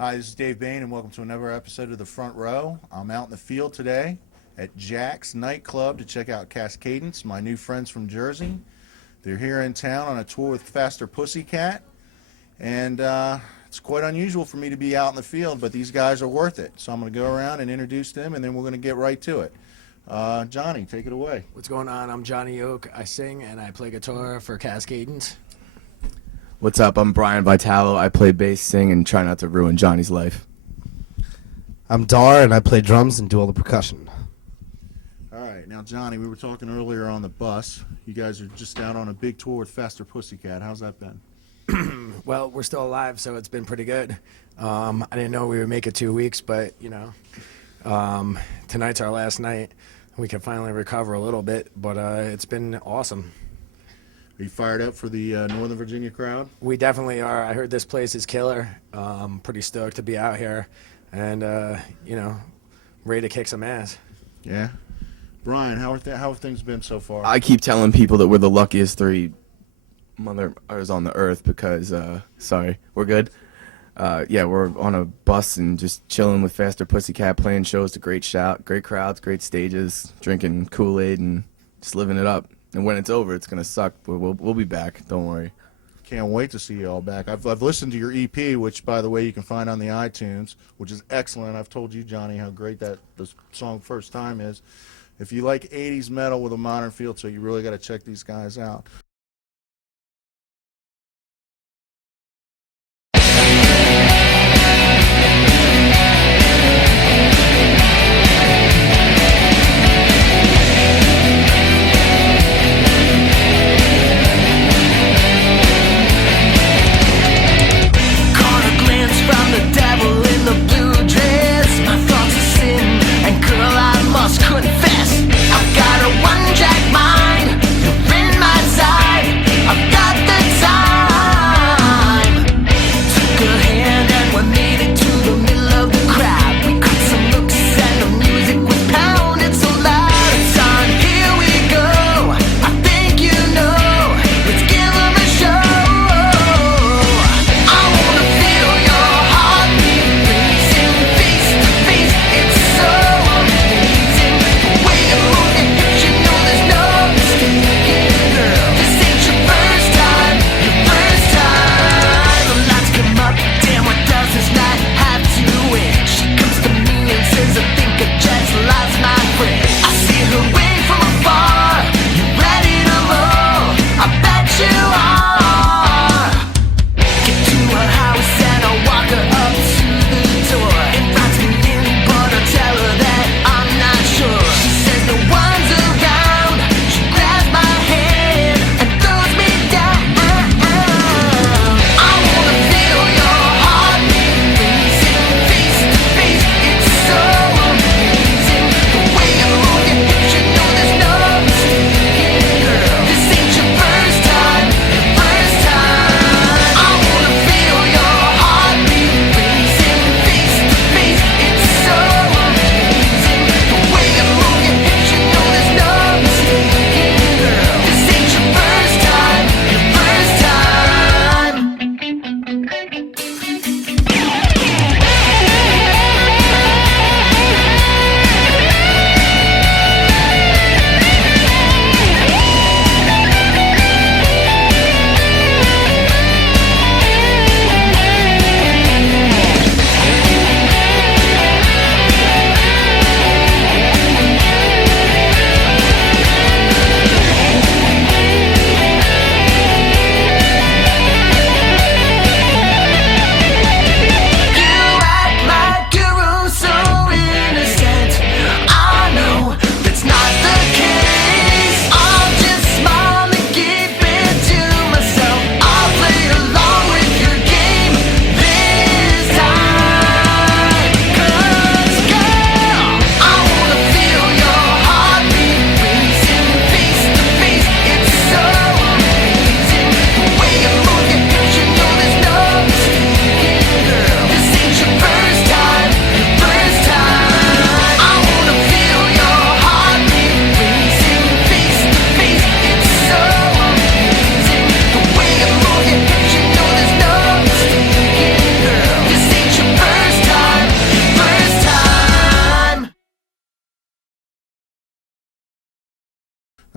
Hi, this is Dave Bayne, and welcome to another episode of The Front Row. I'm out in the field today at Jaxx Nightclub to check out Cascadence, my new friends from Jersey. They're here in town on a tour with Faster Pussycat, and it's quite unusual for me to be out in the field, but these guys are worth it. So I'm going to go around and introduce them, and then we're going to get right to it. Johnny, take it away. What's going on? I'm Johnny Oak. I sing and I play guitar for Cascadence. What's up? I'm Bryan Vitalo. I play bass, sing, and try not to ruin Johnny's life. I'm Dar, and I play drums and do all the percussion. All right, now Johnny, we were talking earlier on the bus. You guys are just out on a big tour with Faster Pussycat. How's that been? Well, we're still alive, so it's been pretty good. I didn't know we would make it 2 weeks, but, you know, tonight's our last night. We can finally recover a little bit, but it's been awesome. Are you fired up for the Northern Virginia crowd? We definitely are. I heard this place is killer. Pretty stoked to be out here and, you know, ready to kick some ass. Yeah. Bryan, how have things been so far? I keep telling people that we're the luckiest three mothers on the earth because, sorry, we're good. Yeah, we're on a bus and just chilling with Faster Pussycat, playing shows to great crowds, great stages, drinking Kool-Aid and just living it up. And when it's over, it's going to suck, but we'll be back. Don't worry. Can't wait to see you all back. I've listened to your EP, which, by the way, you can find on the iTunes, which is excellent. I've told you, Johnny, how great the song First Time is. If you like 80s metal with a modern feel to it, you really got to check these guys out. Confess, I've got a one-track mind. You're in my side.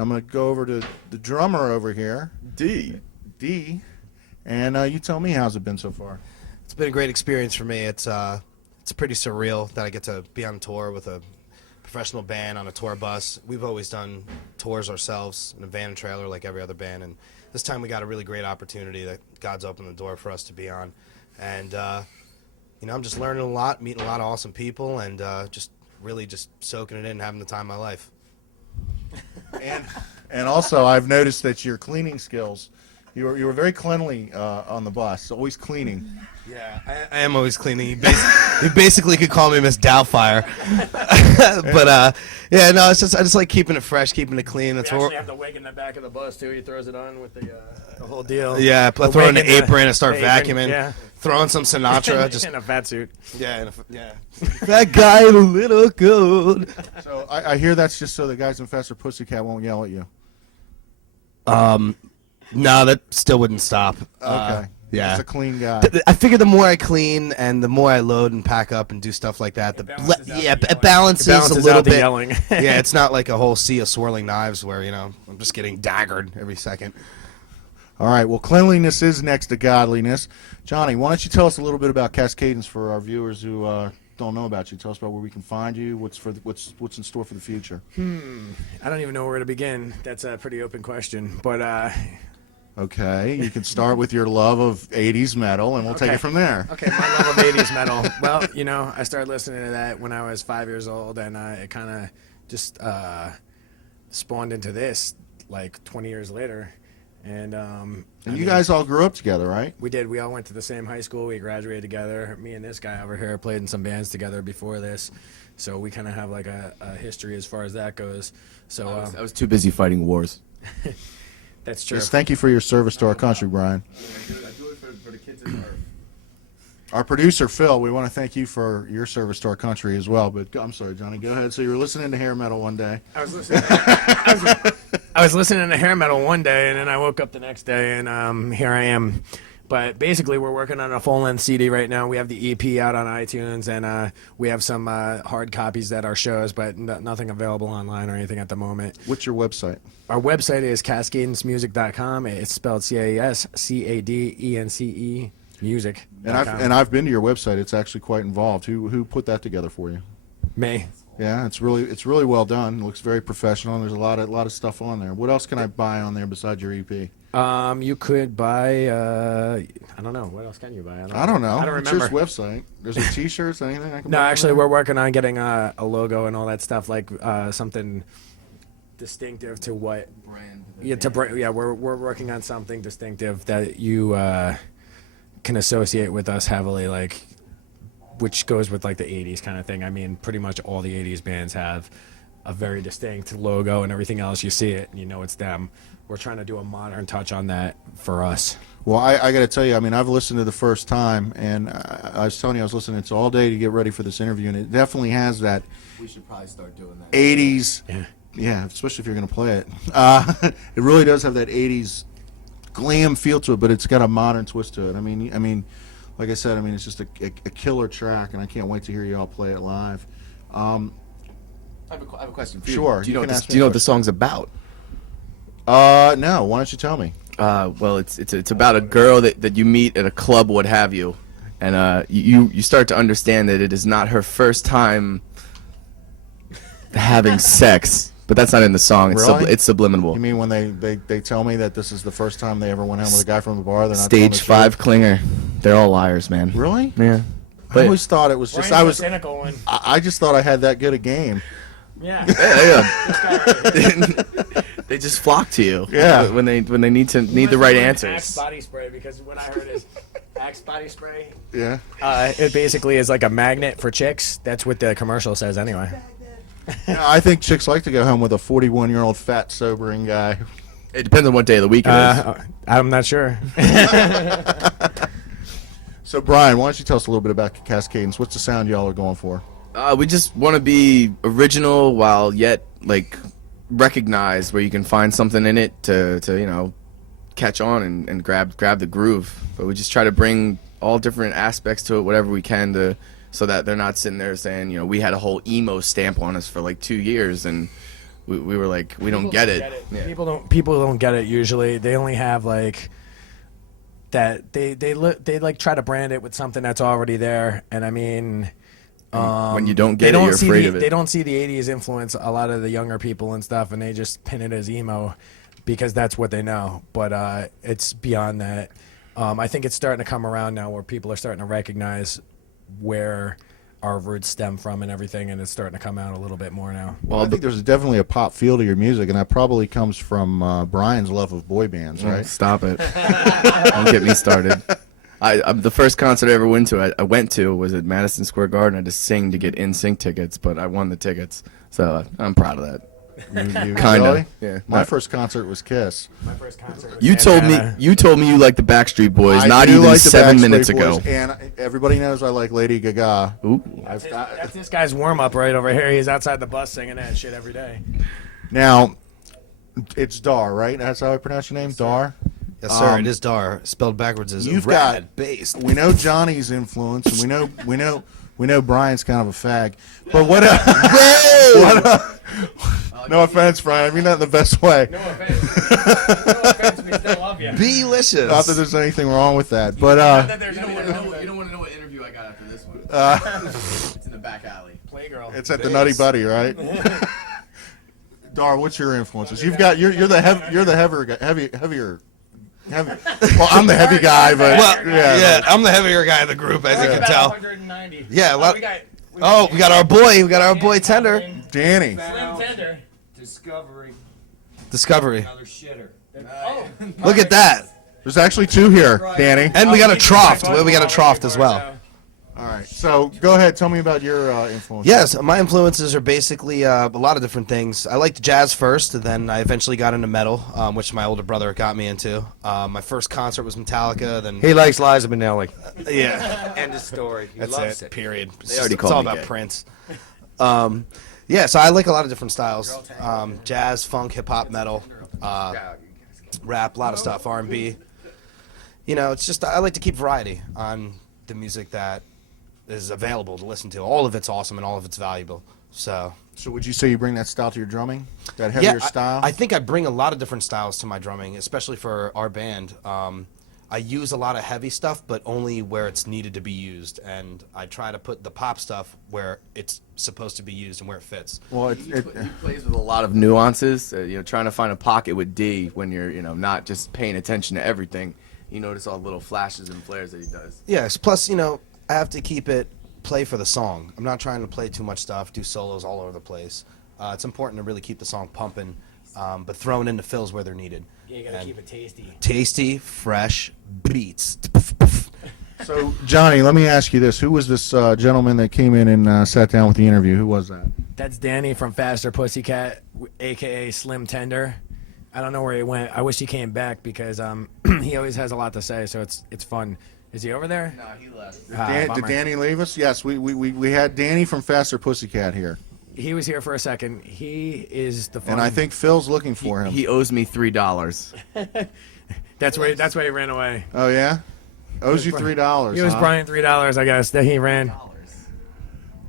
I'm going to go over to the drummer over here, D. and you tell me how's it been so far. It's been a great experience for me. It's pretty surreal that I get to be on tour with a professional band on a tour bus. We've always done tours ourselves in a van and trailer like every other band, and this time we got a really great opportunity that God's opened the door for us to be on. And I'm just learning a lot, meeting a lot of awesome people, and just soaking it in, having the time of my life. And also, I've noticed that your cleaning skills, you were very cleanly on the bus, always cleaning. Yeah, I am always cleaning. You basically could call me Miss Doubtfire. But yeah, no, I just like keeping it fresh, keeping it clean. That's We what. actually have the wig in the back of the bus too. He throws it on with the whole deal. Yeah, I throw in the apron and start vacuuming. Yeah. Throwing some Sinatra. Just in a fat suit. yeah, that guy in a little coat. So I hear that's just so the guys in Faster Pussycat won't yell at you. No, that still wouldn't stop. Okay. Yeah. Just a clean guy. I figure the more I clean and the more I load and pack up and do stuff like that, it balances a little out the bit. yelling. Yeah, it's not like a whole sea of swirling knives where, I'm just getting daggered every second. All right. Well, cleanliness is next to godliness. Johnny, why don't you tell us a little bit about Cascadence for our viewers who don't know about you? Tell us about where we can find you. What's in store for the future? I don't even know where to begin. That's a pretty open question, but Okay, you can start with your love of 80s metal, and we'll take Okay. it from there. Okay, my love of 80s metal. Well, I started listening to that when I was 5 years old, and it kind of just spawned into this like 20 years later. And You guys all grew up together, right? we did. We all went to the same high school. We graduated together. Me and this guy over here played in some bands together before this, so we kind of have like a history as far as that goes. So I was too busy fighting wars. that's true. Yes, thank you for your service to our country, Brian. I do it for the kids Our producer, Phil, we want to thank you for your service to our country as well. But I'm sorry, Johnny, go ahead. So you were listening to hair metal one day. I was listening. I was listening to hair metal one day, and then I woke up the next day, and here I am. But basically, we're working on a full-length CD right now. We have the EP out on iTunes, and we have some hard copies that are shows, but nothing available online or anything at the moment. What's your website? Our website is cascadencemusic.com. It's spelled CASCADENCE music. And I've been to your website. It's actually quite involved. Who put that together for you? Me. Yeah, it's really well done. It looks very professional. And there's a lot of stuff on there. What else can I buy on there besides your EP? You could buy. I don't know. What else can you buy? I don't know. I don't What's remember. your website? There's a T-shirts, anything I can No, buy on actually, there? we're working on getting a logo and all that stuff, like something distinctive to what. We're working on something distinctive that you can associate with us heavily, like, which goes with like the '80s kind of thing. I mean, pretty much all the '80s bands have a very distinct logo, and everything else you see it and you know it's them. We're trying to do a modern touch on that for us. Well, I got to tell you, I mean, I've listened to the first time, and I was telling you I was listening to it all day to get ready for this interview, and it definitely has that We should probably start doing that. 80s. Yeah. Yeah, especially if you're going to play it. It really does have that 80s glam feel to it, but it's got a modern twist to it. I mean, like I said, it's just a killer track, and I can't wait to hear you all play it live. I have a question for you. Sure, Do you you know can what ask me do you know a what the song's about? No, why don't you tell me? Well, it's about a girl that you meet at a club, what have you, and you start to understand that it is not her first time having sex. But that's not in the song. It's Really? it's subliminal. You mean when they tell me that this is the first time they ever went home with a guy from the bar? They're not Stage telling the 5 clinger. They're all liars, man. truth? Really? Yeah. I always thought it was just Brian's the cynical one. I just thought I had that good a game. Yeah. Yeah. They just flock to you. Yeah. When they need the right Axe answers. body spray, because what I heard is Axe body spray. Yeah. It basically is like a magnet for chicks. That's what the commercial says, anyway. Yeah, I think chicks like to go home with a 41-year-old fat sobering guy. It depends on what day of the week it is. I'm not sure. So Brian, why don't you tell us a little bit about Cascadence? What's the sound y'all are going for? We just want to be original while yet like recognized, where you can find something in it to catch on and grab the groove. But we just try to bring all different aspects to it, whatever we can, so that they're not sitting there saying, we had a whole emo stamp on us for like 2 years, and we were like, we don't get it. Yeah. People don't get it usually. They only have like that. They like try to brand it with something that's already there. And I mean, when you don't get it, you're afraid of it. They don't see the '80s influence a lot of the younger people and stuff, and they just pin it as emo because that's what they know. But it's beyond that. I think it's starting to come around now where people are starting to recognize where our roots stem from and everything, and it's starting to come out a little bit more now. Well, I think there's definitely a pop feel to your music, and that probably comes from Bryan's love of boy bands, right? Stop it! Don't get me started. The first concert I ever went to was at Madison Square Garden. I had to sing to get NSYNC tickets, but I won the tickets, so I'm proud of that. You Kind really? of. Yeah. My first concert was Kiss. My first concert was You told me you like the Backstreet Boys I not do even like the 7 Backstreet minutes Boys, ago. and everybody knows I like Lady Gaga. Ooh. That's this guy's warm up right over here. He's outside the bus singing that shit every day. Now, it's Dar, right? That's how I pronounce your name, Dar. Yes, sir. It is Dar. Spelled backwards is You've rad got based. We know Johnny's influence, and we know Bryan's kind of a fag. But what? No offense, Bryan. I mean that in the best way. No offense, we still love you. Delicious. Not that there's anything wrong with that, but You don't want to know what interview I got after this one. It's in the back alley. Playgirl. it's at the Nutty Buddy, right? Dar, what's your influences? You're the heavier. Well, I'm the heavy guy, but yeah, I'm the heavier guy in the group, as you can tell. 190. Yeah, we got our boy Tender. Danny. Slim Tender. Discovery. Another shitter. Oh, Look at that. There's actually two here, Danny. And we got a trough. We got a trough as well. All right, so go ahead. Tell me about your influences. Yes, my influences are basically a lot of different things. I liked jazz first, and then I eventually got into metal, which my older brother got me into. My first concert was Metallica. Then He likes Liza Minnelli. yeah, End of story. He that's loves it. Period. It's already it's called all me about gay. Prince. Yeah, so I like a lot of different styles: jazz, funk, hip hop, metal, rap, a lot of stuff, R&B. You know, it's just I like to keep variety on the music that is available to listen to. All of it's awesome and all of it's valuable. So would you say you bring that style to your drumming? That heavier style? I think I bring a lot of different styles to my drumming, especially for our band. I use a lot of heavy stuff, but only where it's needed to be used, and I try to put the pop stuff where it's supposed to be used and where it fits. Well, He plays with a lot of nuances. Trying to find a pocket with D when you're not just paying attention to everything. You notice all the little flashes and flares that he does. Yes, plus, I have to keep it play for the song. I'm not trying to play too much stuff, do solos all over the place. It's important to really keep the song pumping, but throwing in the fills where they're needed. Yeah, you gotta keep it tasty. Tasty, fresh beats. So, Johnny, let me ask you this. Who was this gentleman that came in and sat down with the interview? Who was that? That's Danny from Faster Pussycat, a.k.a. Slim Tender. I don't know where he went. I wish he came back because he always has a lot to say, so it's fun. Is he over there? No, he left. Did Danny leave us? Yes, we had Danny from Faster Pussycat here. He was here for a second. He is the fun. And I think Phil's looking for him. He owes me $3. that's why he ran away. Oh, yeah? Owes you $3. He was Bryan $3, I guess, that he ran.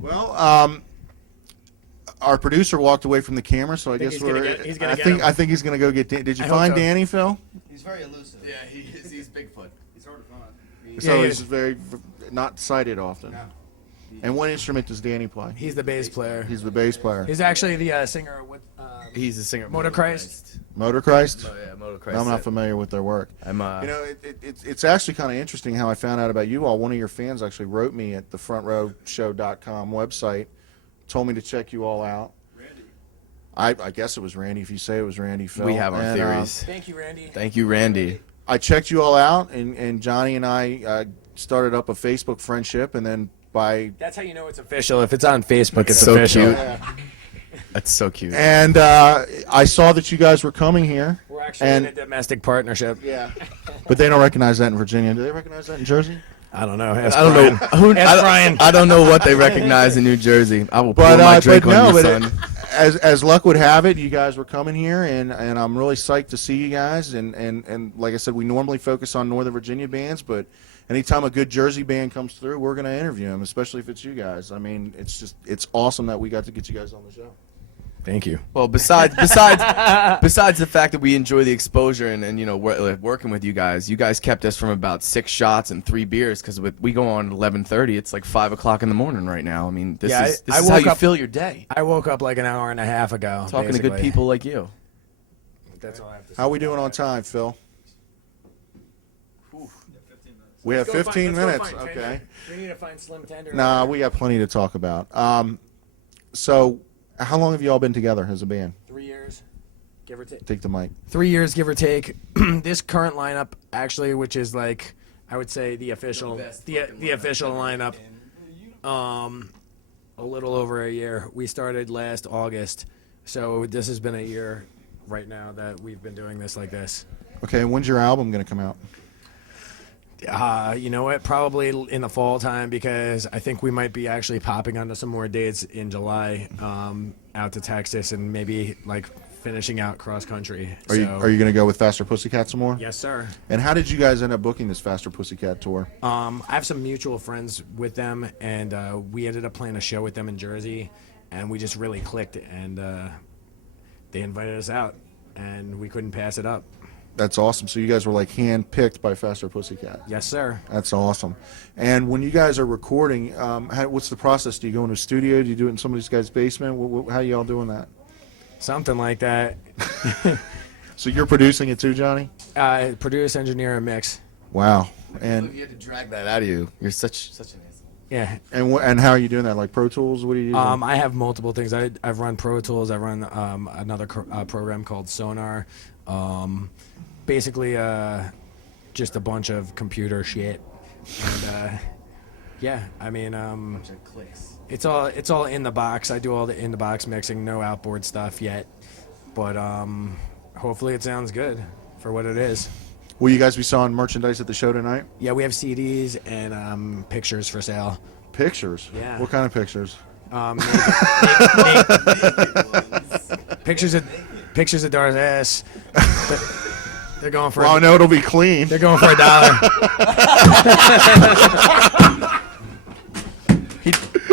Well, our producer walked away from the camera, so I guess he's we're. gonna get- he's gonna I get think him. I think he's gonna go get. Did you I hope find so. Danny, Phil? He's very elusive. Yeah, he's Bigfoot. He's hard to find. So he he's is. very not sighted often. And what instrument does Danny play? He's the bass player. He's the bass player. He's actually the singer with He's a singer. of Motor Christ. Motor Christ? Oh, yeah, Motor Christ. I'm not familiar with their work. I'm It's actually kind of interesting how I found out about you all. One of your fans actually wrote me at the frontrowshow.com website, told me to check you all out. I guess it was Randy. If you say it was Randy, Phil. We have our And, theories. Thank you, Randy. Thank you, Randy. I checked you all out, and Johnny and I started up a Facebook friendship, and then by That's how you know it's official. If it's on Facebook, it's So official. cute. That's so cute. and I saw that you guys were coming here. We're actually And- in a domestic partnership. Yeah, but they don't recognize that in Virginia. Do they recognize that in Jersey? I don't know. Ask I don't Bryan. know who. Ask Bryan. I don't know what they recognize in New Jersey. I will pour But my drink but on no, you, but son. as luck would have it, you guys were coming here, and I'm really psyched to see you guys. And like I said, we normally focus on Northern Virginia bands, but anytime a good Jersey band comes through, we're going to interview them, especially if it's you guys. I mean, it's awesome that we got to get you guys on the show. Thank you. Well, besides the fact that we enjoy the exposure and you know working with you guys kept us from about 6 shots and 3 beers because we go on at 11:30. It's like 5 o'clock in the morning right now. I mean, this is how you fill your day. I woke up like an hour and a half ago. Talking basically. to good people like you. That's all I have to say. How are we doing on time, Phil? We have Let's go 15 find- let's minutes. go find Okay. Tender. We need to find Slim Tender. Nah, we got plenty to talk about. So, how long have you all been together as a band? 3 years, give or take. Take the mic. 3 years, give or take. This current lineup, actually, which is like, I would say the official, the official lineup. A little over a year. We started last August, so this has been a year right now that we've been doing this like this. Okay, and when's your album going to come out? You know what? Probably in the fall time because I think we might be actually popping onto some more dates in July, out to Texas and maybe like finishing out cross country. Are you going to go with Faster Pussycat some more? Yes, sir. And how did you guys end up booking this Faster Pussycat tour? I have some mutual friends with them, and we ended up playing a show with them in Jersey, and we just really clicked, and they invited us out, and we couldn't pass it up. That's awesome. So you guys were like hand-picked by Faster Pussycat. Yes, sir. That's awesome. And when you guys are recording, what's the process? Do you go into a studio? Do you do it in somebody's guy's basement? How you all doing that? Something like that. So you're producing it too, Johnny? Produce, engineer, and mix. Wow. And You had to drag that out of you. You're such an asshole. Yeah. and how are you doing that? Like Pro Tools? What do you do? I have multiple things. I've run Pro Tools. I run another program called Sonar. Basically, just a bunch of computer shit. And, yeah, I mean, Clicks. it's all in the box. I do all the in the box mixing, no outboard stuff yet, but hopefully it sounds good for what it is. Will you guys be selling merchandise at the show tonight? Yeah, we have CDs and pictures for sale. Pictures? Yeah. What kind of pictures? Pictures of Dar's ass. They're going for. Well, I know it'll be clean. They're going for $1. He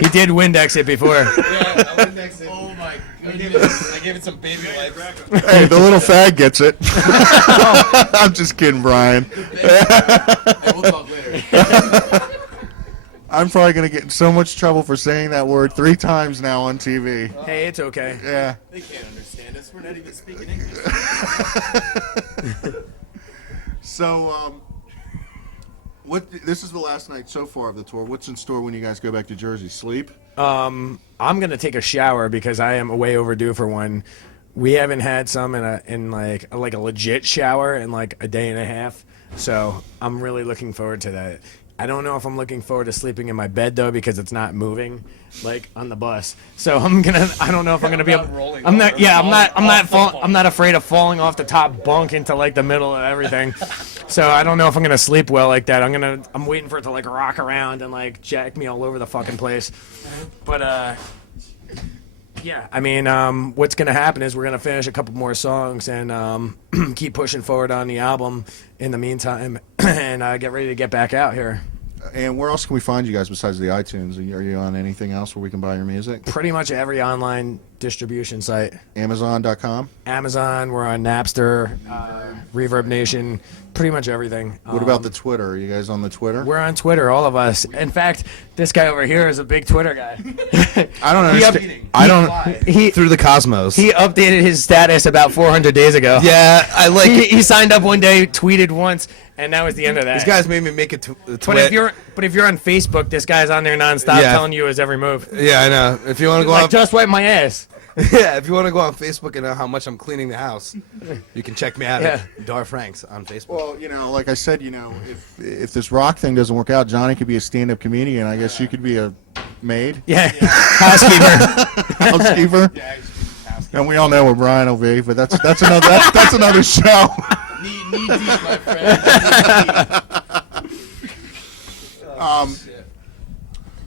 did Windex it before. Yeah, I would next it. Oh my goodness. I gave it some baby wipes. Hey, the little fag gets it. I'm just kidding, Bryan. We'll talk later. I'm probably going to get in so much trouble for saying that word 3 times now on TV. Hey, it's okay. Yeah. They can't understand us. We're not even speaking English. So, this is the last night so far of the tour. What's in store when you guys go back to Jersey? Sleep? I'm gonna take a shower because I am way overdue for one. We haven't had some in like a legit shower in like a day and a half. So I'm really looking forward to that. I don't know if I'm looking forward to sleeping in my bed though because it's not moving like on the bus. So I don't know if I'm gonna be able. I'm not afraid of falling off the top bunk into like the middle of everything. So I don't know if I'm gonna sleep well like that. I'm waiting for it to like rock around and like jack me all over the fucking place. But yeah, I mean, what's gonna happen is we're gonna finish a couple more songs and keep pushing forward on the album in the meantime, and get ready to get back out here. And where else can we find you guys besides the iTunes? Are you on anything else where we can buy your music? Pretty much every online distribution site. Amazon.com? Amazon, we're on Napster, Reverb Nation, pretty much everything. What about the Twitter? Are you guys on the Twitter? We're on Twitter, all of us. In fact, this guy over here is a big Twitter guy. I don't understand. He Through the cosmos. He updated his status about 400 days ago. Yeah, I like He signed up one day, tweeted once, and that was the end of that. These guys made me make it to But if you're on Facebook, this guy's on there nonstop telling you his every move. Yeah, I know. If you want to go Like, on, just wipe my ass. yeah, if you want to go on Facebook and know how much I'm cleaning the house, you can check me out at Dar Franks on Facebook. Well, like I said, if this rock thing doesn't work out, Johnny could be a stand-up comedian. I guess you could be a maid, Yeah, housekeeper. housekeeper. And we all know where Bryan will be, but that's another show. Knee deep, my friend.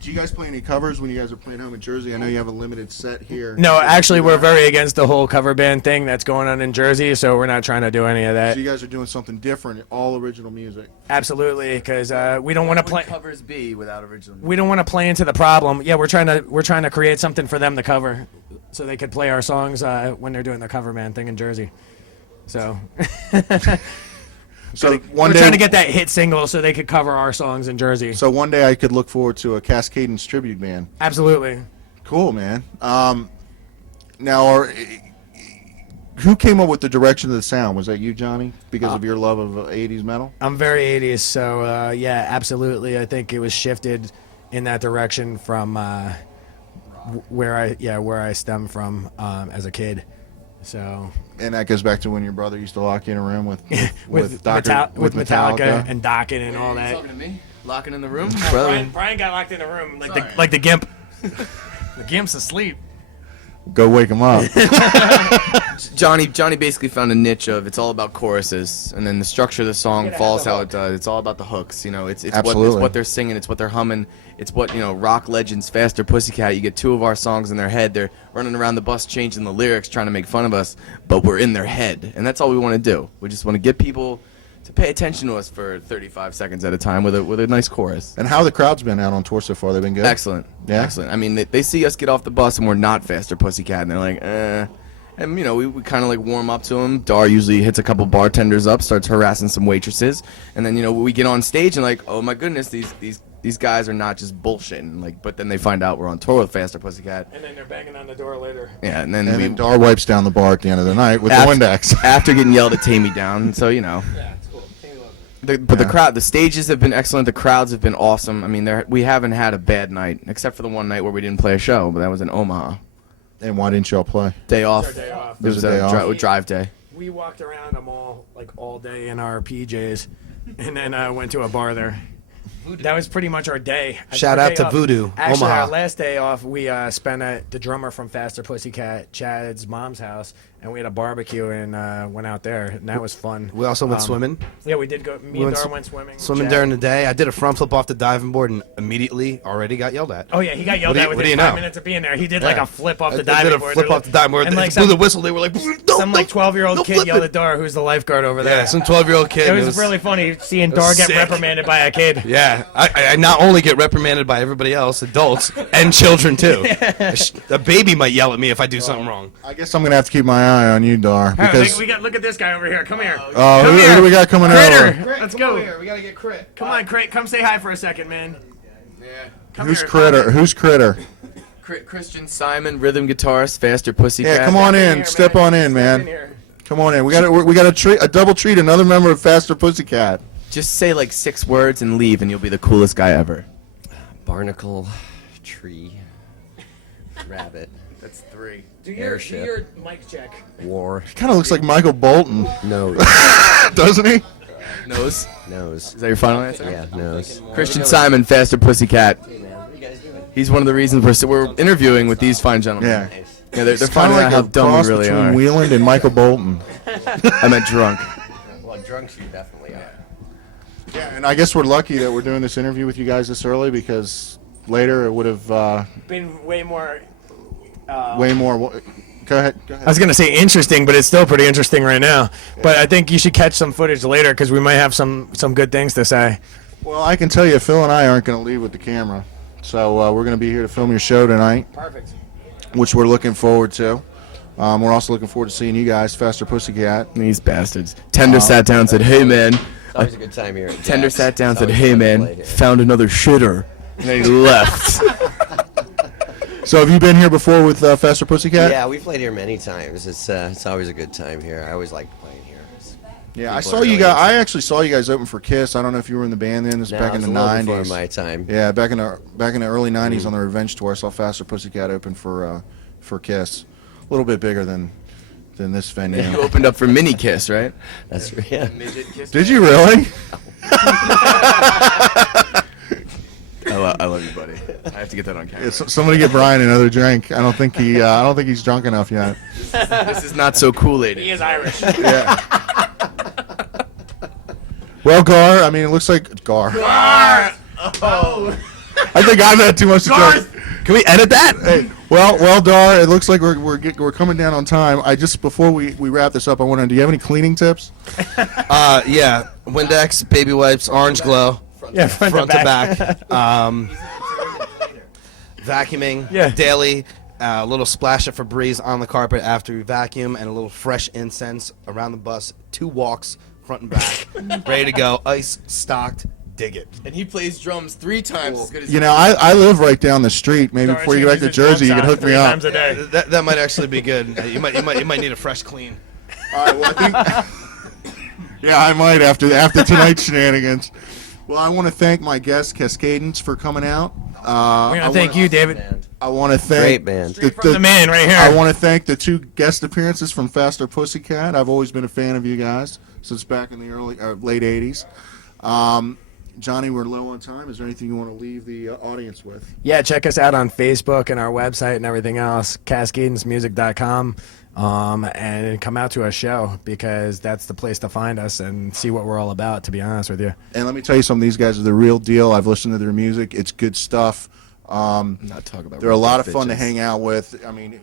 Do you guys play any covers when you guys are playing home in Jersey? I know you have a limited set here. No, actually, we're very against the whole cover band thing that's going on in Jersey, so we're not trying to do any of that. So you guys are doing something different, all original music. Absolutely, because we don't want to play. Covers be without original. We don't want to play into the problem. Yeah, we're trying to create something for them to cover, so they could play our songs when they're doing the cover band thing in Jersey. So. So we're trying to get that hit single so they could cover our songs in Jersey. So one day I could look forward to a Cascadence tribute band. Absolutely. Cool, man. Now, who came up with the direction of the sound? Was that you, Johnny? Because of your love of 80s metal? I'm very 80s, so yeah, absolutely. I think it was shifted in that direction from where I stem from as a kid. So. And that goes back to when your brother used to lock you in a room with Metallica and Dokken and all that. Talking to me? Locking in the room? Brian got locked in a room like the Gimp. The Gimp's asleep. Go wake him up. Johnny basically found a niche of it's all about choruses, and then the structure of the song falls how it does. It's all about the hooks, it's what they're singing, it's what they're humming, it's what rock legends, Faster Pussycat. You get two of our songs in their head, they're running around the bus changing the lyrics, trying to make fun of us, but we're in their head, and that's all we want to do. We just want to get people to pay attention to us for 35 seconds at a time with a nice chorus. And how the crowd's been out on tour so far? They've been good? Excellent. Yeah? Excellent. I mean, they see us get off the bus and we're not Faster Pussycat, and they're like, eh. And, we kind of like warm up to them. Dar usually hits a couple bartenders up, starts harassing some waitresses. And then, we get on stage and like, oh my goodness, these guys are not just bullshitting. But then they find out we're on tour with Faster Pussycat. And then they're banging on the door later. Yeah, and then Dar wipes down the bar at the end of the night with the Windex. After getting yelled at, tame me down. So, Yeah, it's cool. The crowd, the stages have been excellent. The crowds have been awesome. I mean, we haven't had a bad night, except for the one night where we didn't play a show, but that was in Omaha. And why didn't y'all play? Day off. It was our day off. It was a drive day. We walked around the mall all day in our PJs, and then went to a bar there. Voodoo. That was pretty much our day. Shout out to Voodoo, Actually, Omaha. our last day off, we spent at the drummer from Faster Pussycat, Chad's mom's house, and we had a barbecue and went out there, and that was fun. We also went swimming. Yeah, we did go. Me and Dar went swimming. Swimming during the day. I did a front flip off the diving board and immediately already got yelled at. Oh yeah, he got yelled at within 5 minutes of being there. He did like a flip off the diving board. I did a flip off the diving board. And like blew the whistle. They were like, some 12-year-old kid yelled at Dar, who's the lifeguard over there. Yeah, some 12-year-old kid. It was really funny seeing Dar get reprimanded by a kid. Yeah, I not only get reprimanded by everybody else, adults and children too. A baby might yell at me if I do something wrong. I guess I'm gonna have to keep my eye on you, Dar. Because look at this guy over here. Come here. who do we got coming Critter. over? Let's go. Here. We gotta get Crit. Come on, Crit. Come say hi for a second, man. Yeah. Who's Critter? Who's Critter? Christian Simon, rhythm guitarist, Faster Pussycat. Yeah, come on in. Step on in, man. Come on in. We got a double treat another member of Faster Pussycat. Just say like 6 words and leave, and you'll be the coolest guy ever. Barnacle, tree, rabbit, That's 3. Do Airship. your mic check. war, Kind of looks like Michael Bolton, nose, doesn't he? Nose. nose. Is that your final answer? Yeah, nose. Christian Simon, Faster Pussycat. Hey man, what are you guys doing? He's one of the reasons we're interviewing with these fine gentlemen. Yeah. Yeah, they're It's finding kinda out how like a dumb cross we really between are. Wieland and Michael Bolton. I meant drunk. Well, drunks you definitely are. Yeah, and I guess we're lucky that we're doing this interview with you guys this early because later it would have Been way more. way more. Go ahead. I was gonna say interesting, but it's still pretty interesting right now. But I think you should catch some footage later because we might have some good things to say. Well, I can tell you, Phil and I aren't going to leave with the camera, so we're going to be here to film your show tonight, Perfect. which we're looking forward to. We're also looking forward to seeing you guys, Faster Pussycat. These bastards. Tender sat down and said, "Hey man." It's always a good time here. At Tender Jaxx. sat down and It's said, always "Hey fun to man, play here. found another shitter." And then he left. So have you been here before with Faster Pussycat? Yeah, we've played here many times. It's always a good time here. I always like playing here. Yeah, I People saw are you really guys. into I actually saw you guys open for Kiss. I don't know if you were in the band then. This was Now, back in it's the a little before '90s. my time. Yeah, back in the early '90s on the Revenge tour, I saw Faster Pussycat open for Kiss. A little bit bigger than this venue. You opened up for Mini Kiss, right? That's yeah. Did you really? I love you, buddy. I have to get that on camera. Somebody get Bryan another drink. I don't think he's drunk enough yet. This is not so cool, lady. He is Irish. Yeah. Well, Gar, I mean, it looks like Gar. Oh. I think I've had too much to drink. Can we edit that? Hey, well, Dar, it looks like we're coming down on time. Before we wrap this up, I want to. Do you have any cleaning tips? Yeah, Windex, baby wipes, Orange Glow, Yeah, front to back. Vacuuming daily. A little splash of Febreze on the carpet after we vacuum, and a little fresh incense around the bus. 2 walks, front and back, ready to go. Ice stocked. Dig it. And he plays drums 3 times as good as You know, I live right down the street. Maybe before you get back to Jersey, you can hook me up. That might actually be good. You might need a fresh clean. All right, well, I think. Yeah, I might after tonight's shenanigans. Well, I want to thank my guest Cascadence for coming out. We're gonna thank you, David. Band. I want to thank Great band. The man right here. I want to thank the 2 guest appearances from Faster Pussycat. I've always been a fan of you guys since back in the late '80s. Johnny, we're low on time. Is there anything you want to leave the audience with? Yeah, check us out on Facebook and our website and everything else, cascadencemusic.com, and come out to our show because that's the place to find us and see what we're all about, to be honest with you. And let me tell you something. These guys are the real deal. I've listened to their music. It's good stuff. Not talk about. They're a lot of fun to hang out with. I mean,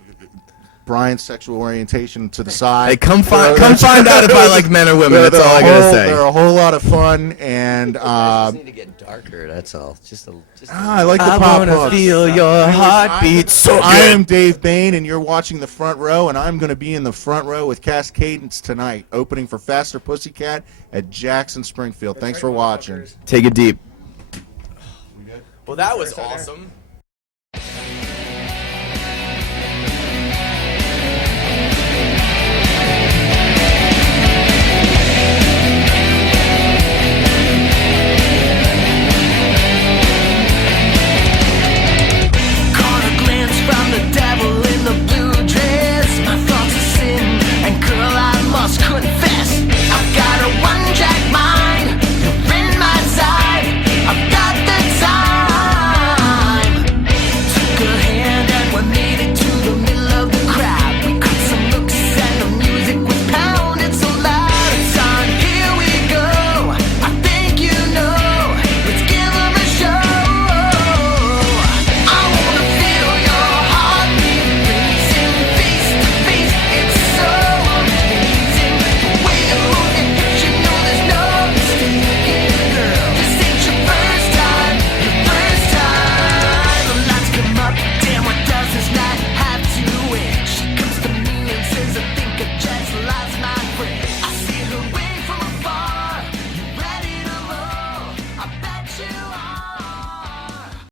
Bryan's sexual orientation to the side. Hey, come find out if I like men or women. That's all I gotta say. They're a whole lot of fun, and I just need to get darker. That's all. I like the pop hooks. feel your heartbeat. So I am Dave Bayne, and you're watching the front row, and I'm going to be in the front row with Cascadence tonight, opening for Faster Pussycat at Jaxx in Springfield. Thanks for watching. Take it deep. Well, that was awesome.